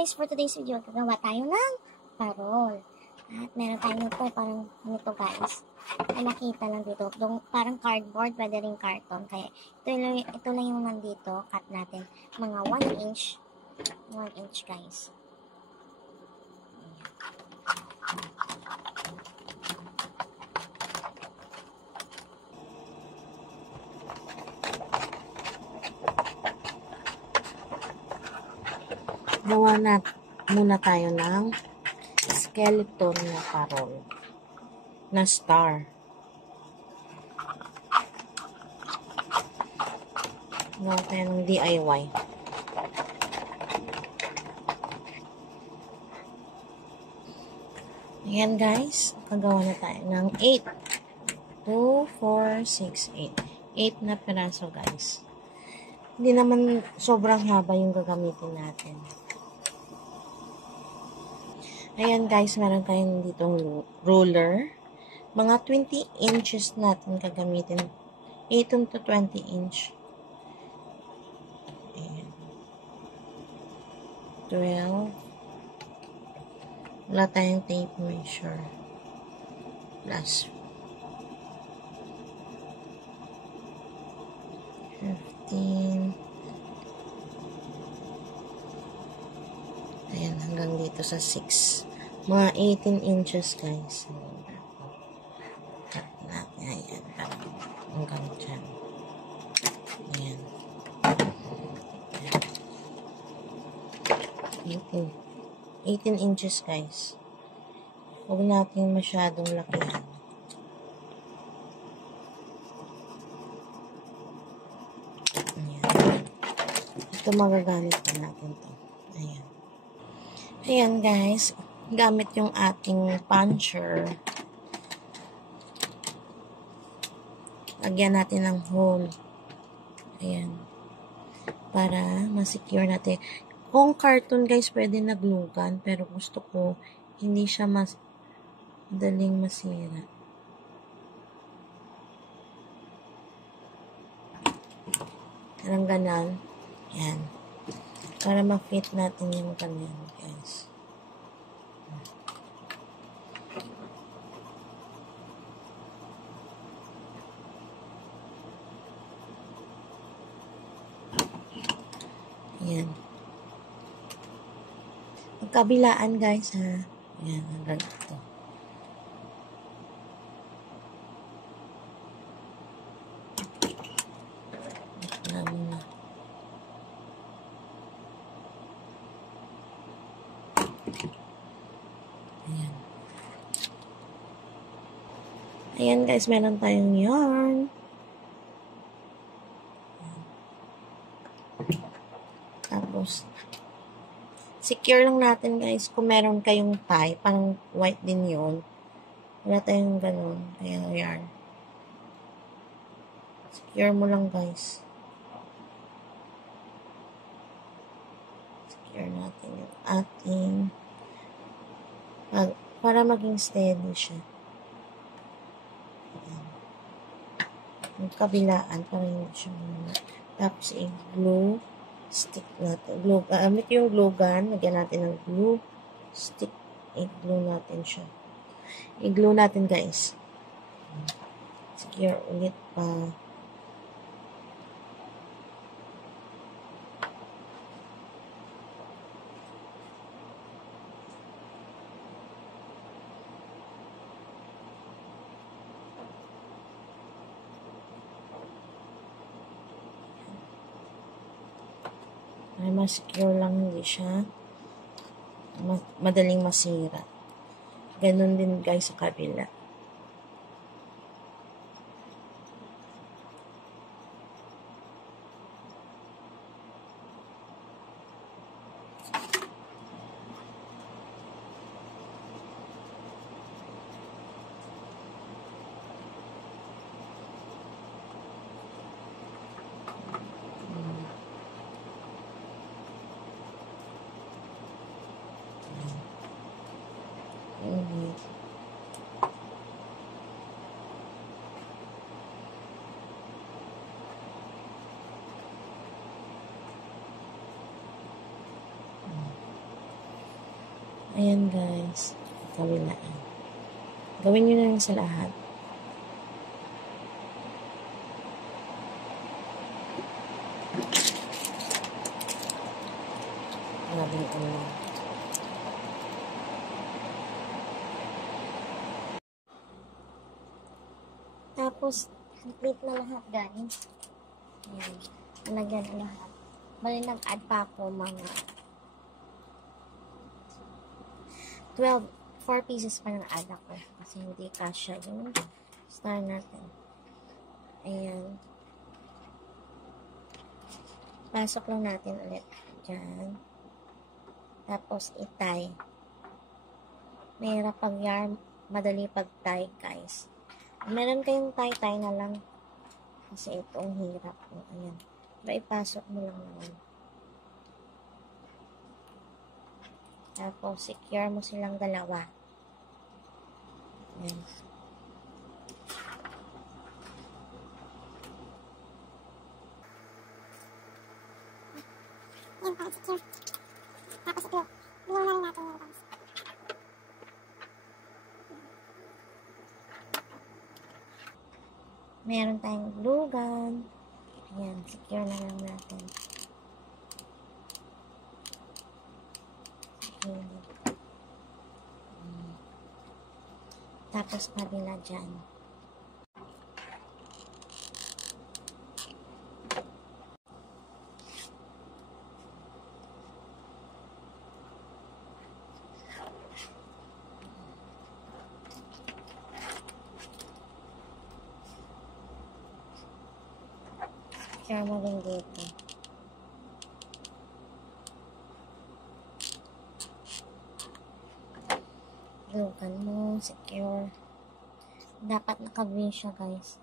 guys, for today's video, gagawa tayo ng parol. At meron tayo ito, parang nito guys. Ay nakita lang dito. Parang cardboard, pwede rin carton. Kaya ito lang yung nandito. Cut natin. Mga 1 inch. 1 inch guys. Gawa na muna tayo ng skeleton na parol na star. Gawa tayo ng DIY. Ayan guys, kagawa na tayo ng 8. 2, 4, 6, 8. 8 na piraso guys. Hindi naman sobrang haba yung gagamitin natin. Ayan guys, meron tayong ditong ruler. Mga 20 inches natin gagamitin. 18 to 20 inch. Ayan. 12. Wala tayong tape measure. Plus 15. Ayan, hanggang dito sa 6. Mga 18 inches, guys. Cut natin. Ayan. Hanggang dyan. Ayan. 18 inches, guys. Huwag natin masyadong lakihan. Ayan. Ito magagamit pa natin to. Ayan. Ayan guys, gamit yung ating puncher. Lagyan natin ng hole. Ayan. Para ma-secure natin. Kung carton guys, pwede naglugan. Pero gusto ko, hindi siya madaling masira. Parang ganon. Ayan. Para ma-fit natin yung kanyan, guys. Ayan. Magkabilaan, guys, ha. Ayan, hanggang ito. Ayan. Ayan guys, meron tayong yarn. Tapos, secure lang natin guys. Kung meron kayong tie, parang white din yun. Wala tayong ganun. Ayan, yarn. Secure mo lang guys. Secure natin yung ating para maging steady siya. Ayan. Yung kabilaan para hindi siya muna. Tapos i-glue stick natin. Gamit yung glue gun. Lagyan natin ng glue stick. I-glue natin siya. I-glue natin guys. Secure ulit pa. Ay, mas-secure lang, hindi siya madaling masira. Ganun din guys sa kabila. Ayan guys. Kabilaan. Gawin nyo na lang sa lahat. Grabing ulan. Tapos, complete na lahat, guys. Ayan. Nalagyan na lahat. Bali, nag-add pa ako mga 4 pieces pa na-add ako. Kasi hindi kasha yung star natin. Ayan. Pasok lang natin ulit. Diyan. Tapos, itay. Mahirap pag-yarn. Madali pag-tie, guys. Meron kayong tie-tie na lang. Kasi itong hirap. Ayan. Pero ipasok mo lang naman. Tapos, secure mo silang dalawa. Ayan. Ayan pa, secure. Tapos ito, glue na rin natin yung guys. Meron tayong glue gun. Ayan, secure na lang natin. Secure. Tapos kabila dyan. Secure mo rin dito. Glugan mo, secure. Dapat naka-V siya, guys.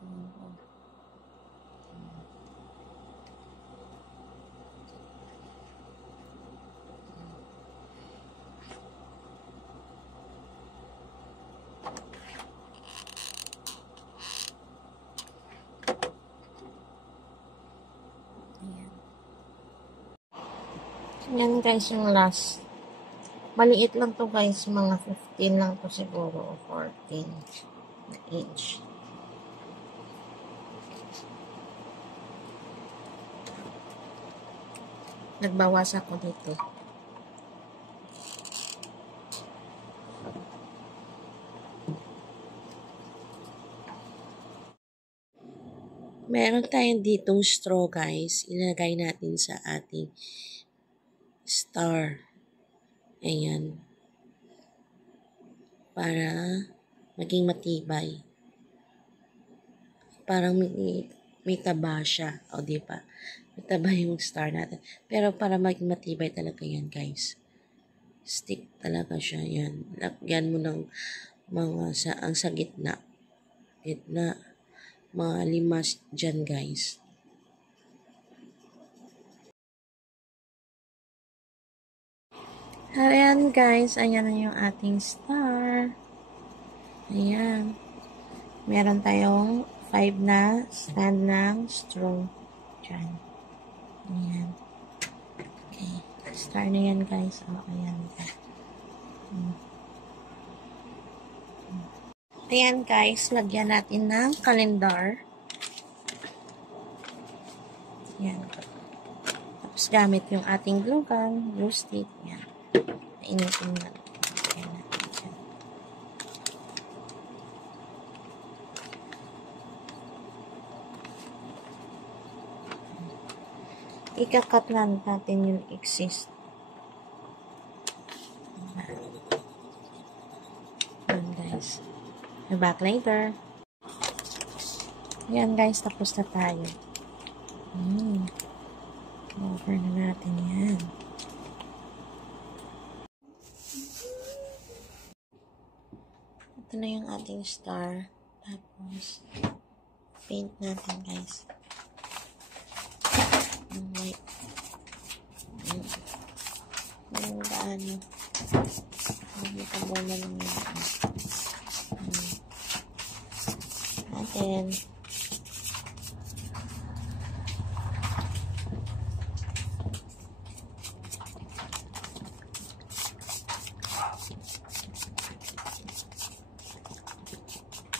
Yan guys yung last. Maliit lang to guys. Mga 15 lang to siguro. O 14 na inch. Nagbawas ako dito. Meron tayong ditong straw guys. Ilalagay natin sa ating star. Ayan. Para maging matibay. Parang may taba siya. O, diba? May taba yung star natin. Pero para maging matibay talaga yan, guys. Stick talaga siya. Yan. Lagyan mo ng mga ang sa gitna. Gitna. Mga 5 dyan, guys. Ayan guys, ayan na yung ating star. Ayan. Meron tayong 5 na stand ng straw. Diyan. Ayan. Okay. Star na yan guys. O, ayan. Ayan guys, lagyan natin ng kalendar. Ayan. Tapos gamit yung ating glue gun, glue stick. Ayan. Initin na. Ayan natin dyan. Ikakat lang natin yung exist. Ayan guys. Be back later. Ayan guys, tapos na tayo. Over na natin yan. Ito na yung ating star. Tapos, paint natin, guys. White. Yung gaano. Nakita lang yun. Natin.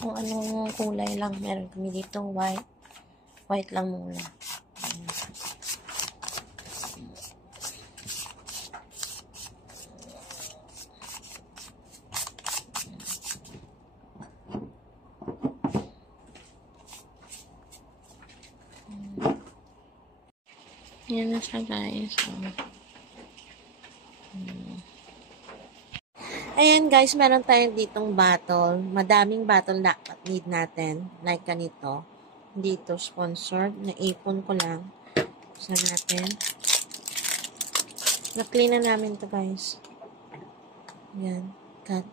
kung anong kulay lang. Meron kami dito white. White lang muna. Yan na siya, guys. Ayan, guys, meron tayong ditong bottle. Madaming bottle na need natin. Like ganito. Dito, sponsored. Naipon ko lang. Buksan natin. Na-clean na namin to, guys. Ayan. Cut.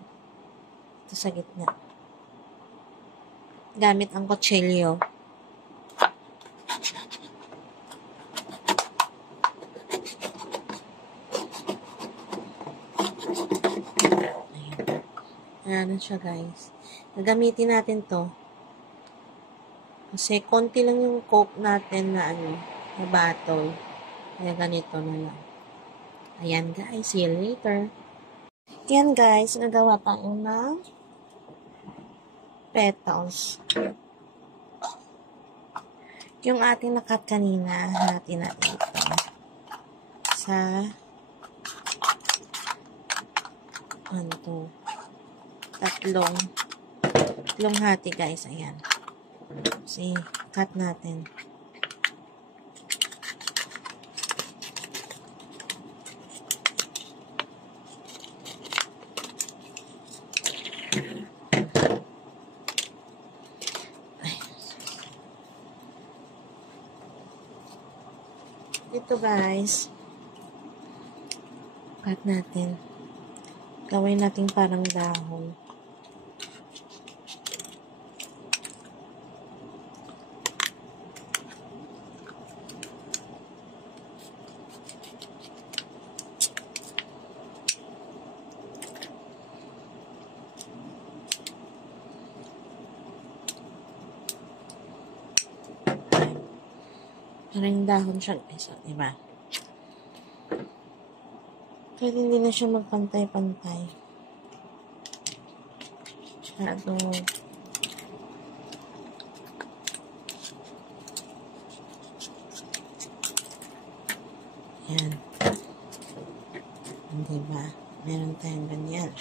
Ito sa gitna. Gamit ang kutsilyo. Ayan siya, guys. Gagamitin natin to. Kasi konti lang yung coke natin na na bottle. Kaya ganito na lang. Ayan, guys. See you later. Ayan, guys. Nagawa tayo ng petals. Yung ating nakat kanina, natin ito sa tatlong hati, guys. Ayan. See, cut natin. Ito, guys. Cut natin. Gawin natin parang dahon. Parang dahon siya, guys. Diba? Kaya hindi na siya magpantay-pantay. Masyado. Yan. Diba? Meron tayong ganyan.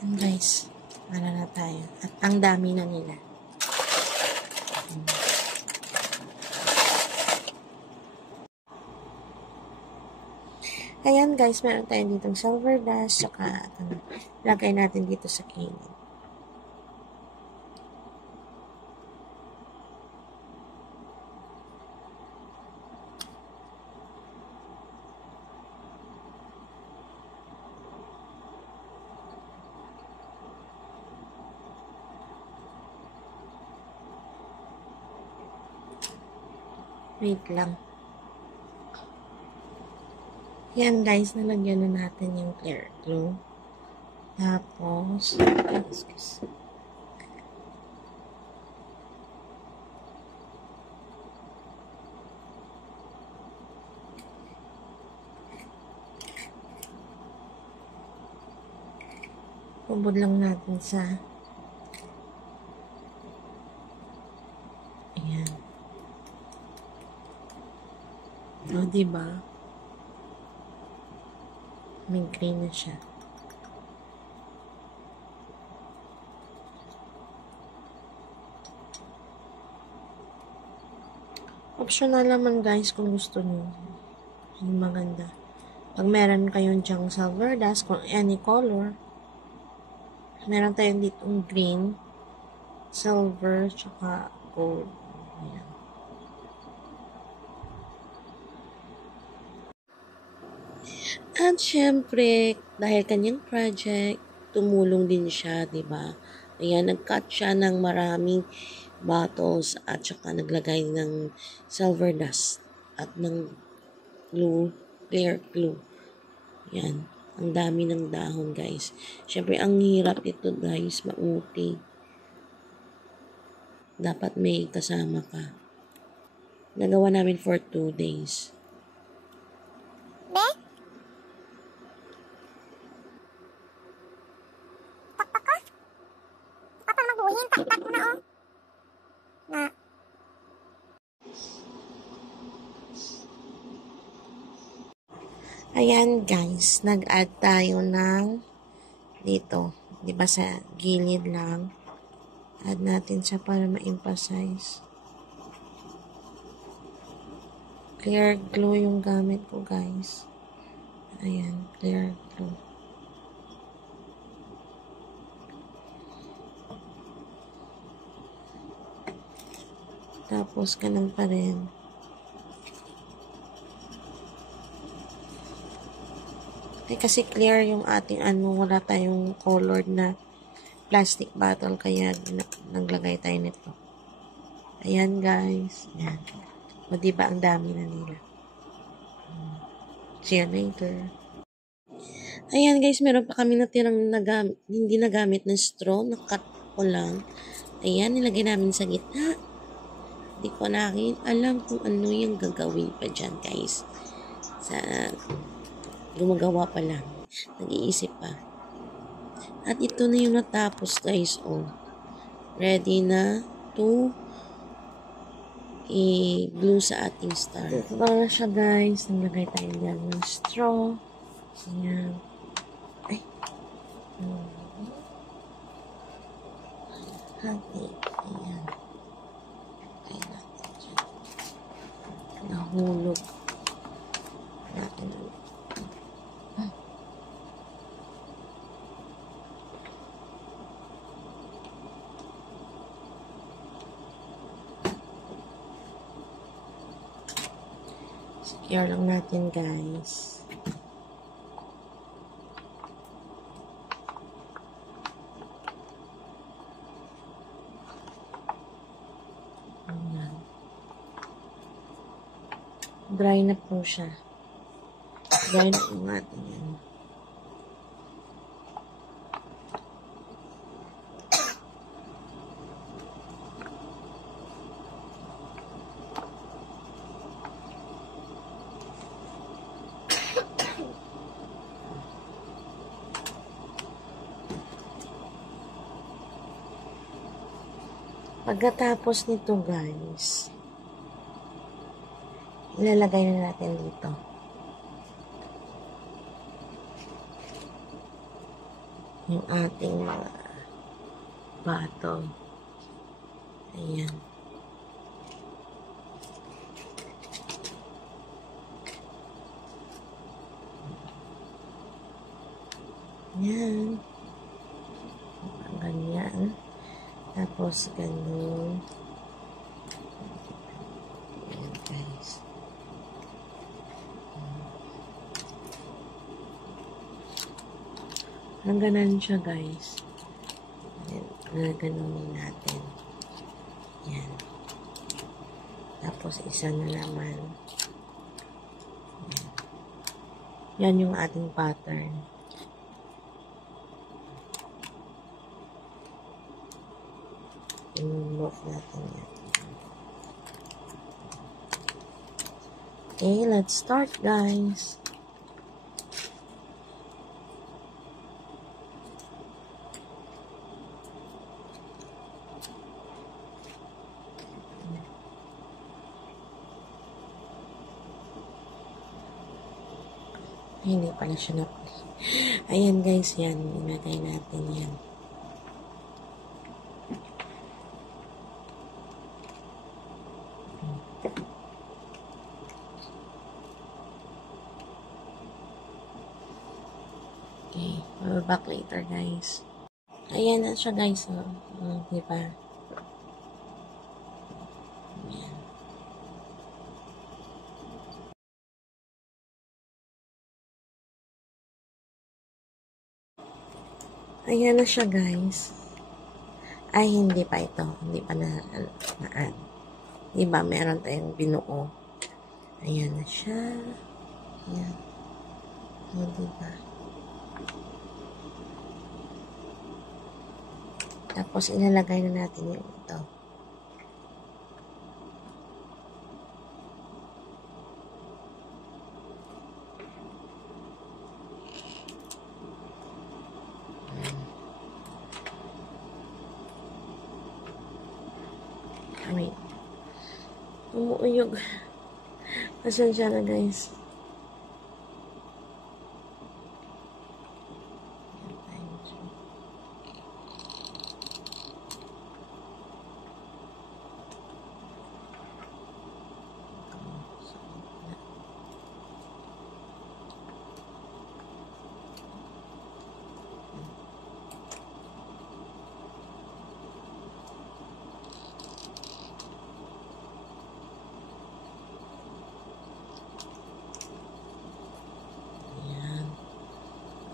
Yan, guys. Para na tayo. At ang dami na nila. Ayan, guys. Meron tayo ditong silver dust. Saka, lagay natin dito sa kilid. Wait lang. Yan, guys, nalagyan na natin yung clear glue. Tapos, ubod lang natin sa ayan. O, diba? May green na siya. Optional naman, guys, kung gusto nyo. Yung maganda. Pag meron kayong dyang silver dust, kung any color, meron tayong ditong green, silver, tsaka gold. Ayan. At syempre, dahil kanyang project, tumulong din siya, diba? Ayan, nag-cut siya ng maraming bottles at saka naglagay ng silver dust at ng glue, clear glue. Ayan, ang dami ng dahon, guys. Syempre, ang hirap ito, guys, mauti. Dapat may kasama ka. Nagawa namin for 2 days. Be? Takpak ka? Kapag magbuhin, takpak mo na oh. Na. Ayan guys, nag-add tayo ng dito. Di ba sa gilid lang? Add natin siya para ma-emphasize. Clear glue yung gamit ko guys. Ayan, clear glue. Tapos, ganun pa rin. Kasi clear yung ating wala tayong colored na plastic bottle, kaya naglagay tayo nito. Ayan guys. Ayan. O diba, ang dami na nila. See you later. Ayan guys, meron pa kami natirang hindi nagamit na straw. Nakat ko lang. Ayan, nilagay namin sa gitna. Hindi ko alam kung ano yung gagawin pa dyan guys. Gumagawa pa lang. Nag-iisip pa. At ito na yung natapos guys. Oh. Ready na to i-glue sa ating star. Ito na siya guys. Naglagay tayo dyan ng straw. Ayan. Ay. Hati. Ayan. Kaya natin dyan. Nahulog. Natin ulit. Secure lang natin guys. Ayan. Dry na po siya. Dry na po natin yan. Pagkatapos nito guys, ilalagay na natin dito. Yung ating mga bottle. Ayan. Ayan. Ganyan. Tapos, ganun. Ayan, guys. Hangganan siya, guys. Ayan, ganunin natin. Ayan. Tapos, isa na naman. Ayan. Yan yung ating pattern. I-move natin yan. Okay, let's start guys. Hindi pala siya na-play. Ayan guys, yan. Ilagay natin yan. Okay, we'll back later guys. Ayan na siya guys. Diba? Ayan. Ayan na siya guys. Ay, hindi pa ito. Hindi pa na-add. Diba, meron tayong binuo. Ayan na siya. Ayan. O, diba? Tapos, ilalagay na natin yung ito. Umuuyog. Pasensya na guys.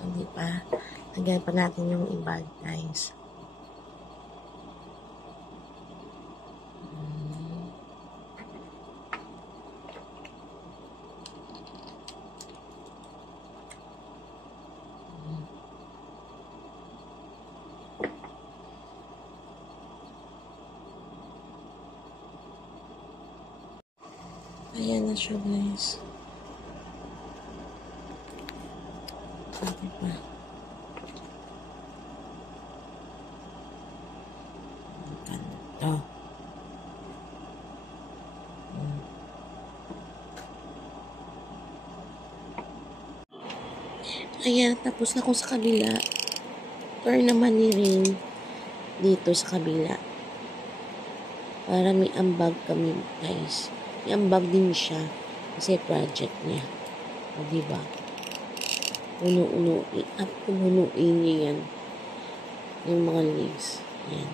Hindi pa. Lagyan pa natin yung iba, guys. Ayan na siya, guys. Sabi pa. Ganito. Ayan, tapos na ako sa kabila. Turn naman ni Ring dito sa kabila. Para may ambag kami, guys. May ambag din siya. Kasi project niya. O, diba? Punuin niya yan. Yung mga leaves. Yan.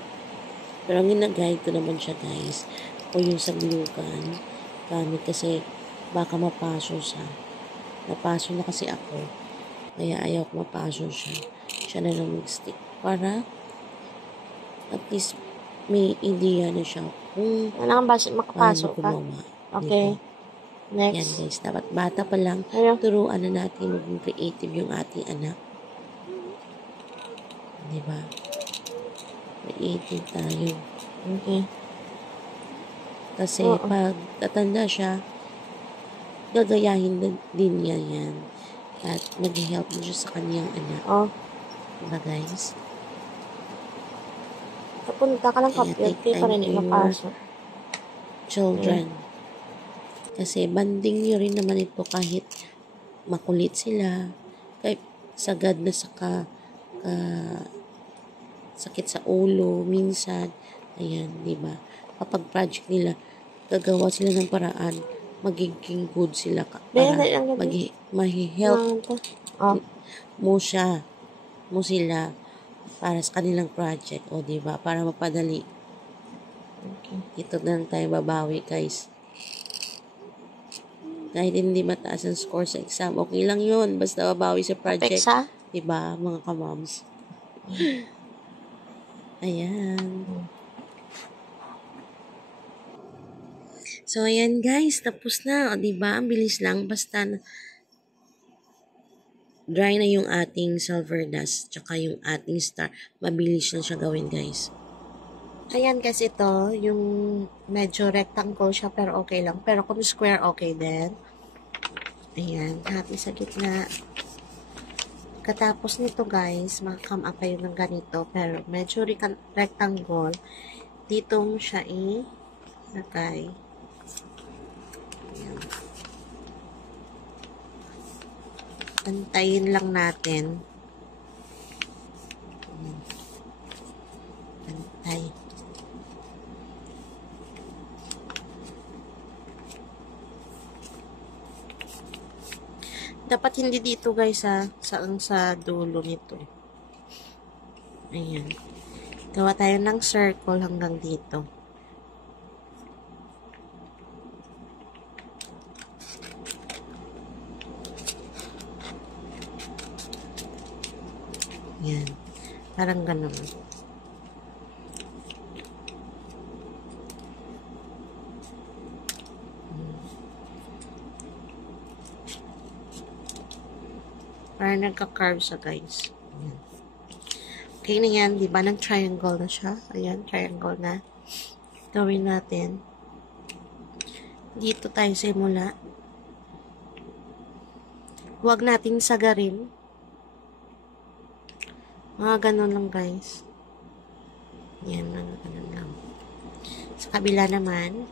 Pero ang ginaguide ko naman siya, guys. O yung sa glue gun. Gamit kasi baka mapaso siya. Napaso na kasi ako. Kaya ayaw ko mapaso siya. Siya na lang mag-stick. Para at least may idea na siya kung Wala kang makapasok ka. Okay. Dito. Next. Yan guys, dapat bata pa lang, turuan na natin maging creative yung ating anak. Diba? Creative tayo. Okay. Kasi pag tatanda siya, gagayahin din niya yan. At mag-help din siya sa kaniyang anak. Diba guys? Kapunta ka ng kapit, kaya pa rin ipapasok. Children. Kasi banding nyo rin naman ito kahit makulit sila. Kahit sagad na sakit sa ulo, minsan. Ayan, diba? Kapag project nila, gagawa sila ng paraan, magiging good sila para mahi-help mo sila para sa kanilang project. O, diba? Para mapadali. Okay. Ito na lang tayo babawi, guys. Kahit hindi mataas ang score sa exam, okay lang yun. Basta babawi sa project. Diba, mga kamoms? Ayan. So, ayan guys. Tapos na. O, diba? Ang bilis lang. Basta dry na yung ating silver dust. Tsaka yung ating star. Mabilis na siya gawin, guys. Ayan guys, ito. Yung medyo rectangle siya, pero okay lang. Pero kung square, okay din. Ayan. Hati sa gitna. Katapos nito guys, makakam up kayo ng ganito. Pero medyo rectangle. Dito mo siya ilagay. Ayan. Pantayin lang natin. Pantay. Dapat hindi dito guys sa dulo nito. Ayan. Gawa tayo ng circle hanggang dito. Ayan. Parang ganun. Para nagka-carve siya, guys. Ayan. Okay na yan. Diba? Nag-triangle na siya. Ayan, triangle na. Gawin natin. Dito tayo simula. Huwag natin sagarin. Mga ganun lang, guys. Ayan, mga ganun lang. Sa kabila naman.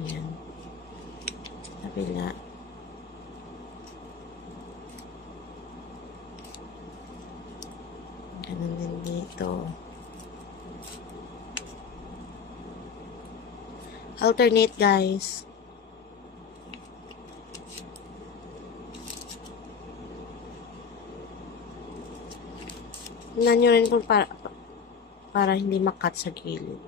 Ayan. Kabila. Ganun din dito. Alternate, guys. Tingnan nyo rin kung para hindi makat sa gilid.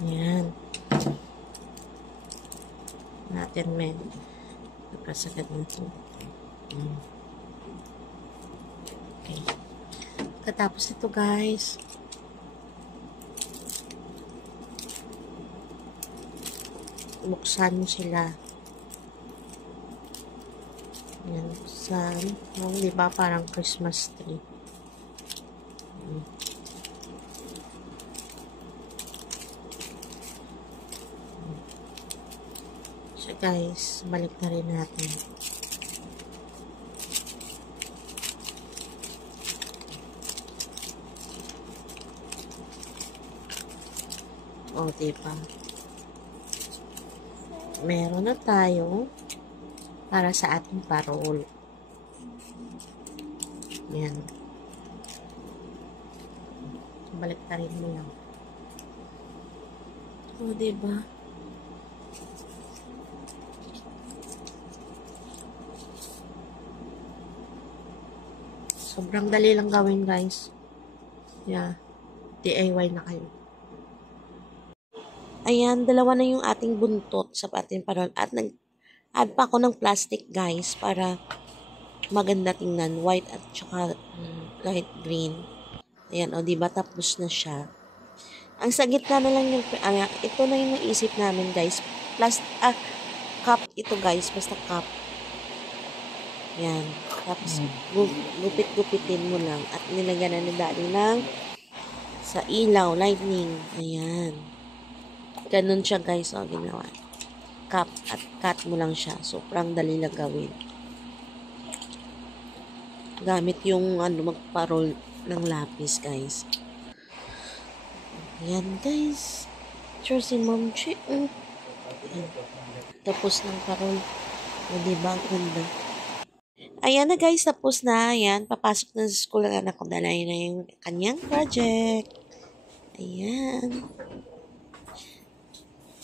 Ayan. Natin, men. Napasagad natin. Okay. Katapos ito, guys. Buksan mo sila. Ayan, buksan. Oh, diba parang Christmas tree. So guys, balik na rin natin. O, diba? Meron na tayo para sa ating parol. Yan. Balik na rin mo lang. O, diba? Sobrang dali lang gawin, guys. Yeah. DIY na kayo. Ayan, dalawa na yung ating buntot sa ating parol. At nag-add pa ako ng plastic, guys, para maganda tingnan. White at saka light green. Ayan, o, diba? Tapos na siya. Ang sa gitna na lang yung, ito na yung naisip namin, guys. Cup ito, guys. Basta cup. Ayan. Tapos, gupit-gupitin mo lang. At nilagyan na ni Daddy ng sa ilaw, lightning. Ayan. Ganun siya, guys. O, ginawa. Cup. At cut mo lang siya. Sobrang dali lang gawin. Gamit yung, magparol ng lapis, guys. Ayan, guys. Sure si Mom Chi. Ayan. Tapos ng parol. O, diba? Ang ganda. Ayan na, guys. Tapos na. Ayan. Papasok na sa school ang anak ko. Dalay na yung kanyang project. Ayan.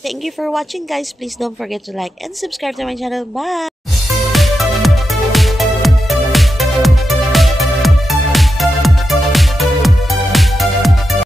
Thank you for watching, guys. Please don't forget to like and subscribe to my channel. Bye!